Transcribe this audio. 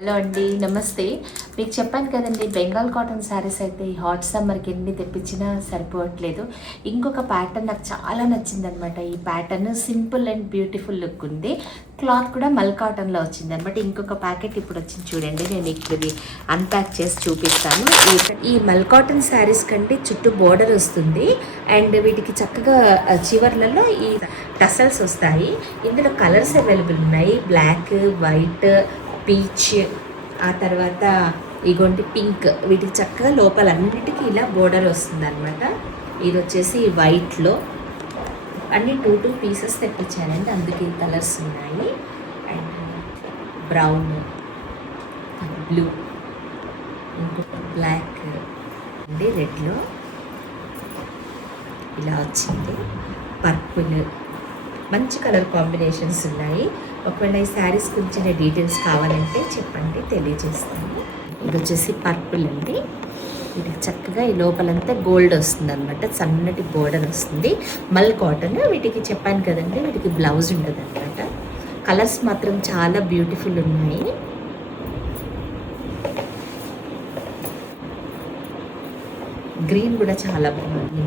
Hello అండి, నమస్తే. మీకు చెప్పాను కదండి, బెంగాల్ కాటన్ శారీస్ అయితే ఈ హాట్ సమ్మర్కి ఎన్ని తెప్పించినా సరిపోవట్లేదు. ఇంకొక ప్యాటర్న్ నాకు చాలా నచ్చిందనమాట. ఈ pattern simple and beautiful look ఉంది. క్లాత్ కూడా మల్ కాటన్లో వచ్చింది అనమాట. ఇంకొక ప్యాకెట్ ఇప్పుడు వచ్చింది చూడండి. నేను ఇది అన్ప్యాక్ చేసి చూపిస్తాను. ఈ మల్ కాటన్ శారీస్ కంటే చుట్టూ బోర్డర్ వస్తుంది అండ్ వీటికి చక్కగా చివర్లలో ఈ టసల్స్ వస్తాయి. ఇందులో కలర్స్ అవైలబుల్ ఉన్నాయి, బ్లాక్, వైట్, పీచ్, ఆ తర్వాత ఇగోండి పింక్. వీటికి చక్కగా లోపల అన్నిటికీ ఇలా బోర్డర్ వస్తుంది అనమాట. ఇది వచ్చేసి వైట్లో అన్ని టూ పీసెస్ తెప్పించానండి, అందుకే కలర్స్ ఉన్నాయి. అండ్ బ్రౌన్, బ్లూ, ఇంకొక బ్లాక్ అండి, రెడ్లో ఇలా వచ్చింది, పర్పుల్, మంచి కలర్ కాంబినేషన్స్ ఉన్నాయి. ఒకవేళ ఈ శారీస్ గురించిన డీటెయిల్స్ కావాలంటే చెప్పండి, తెలియజేస్తాను. ఇది వచ్చేసి పర్పుల్ అండి. ఇది చక్కగా ఈ లోపలంతా గోల్డ్ వస్తుంది అనమాట, సన్నటి బోర్డర్ వస్తుంది. మల్ కాటన్. వీటికి చెప్పాను కదండి, వీటికి బ్లౌజ్ ఉండదు అనమాట. కలర్స్ మాత్రం చాలా బ్యూటిఫుల్ ఉన్నాయి. గ్రీన్ కూడా చాలా బాగుంది.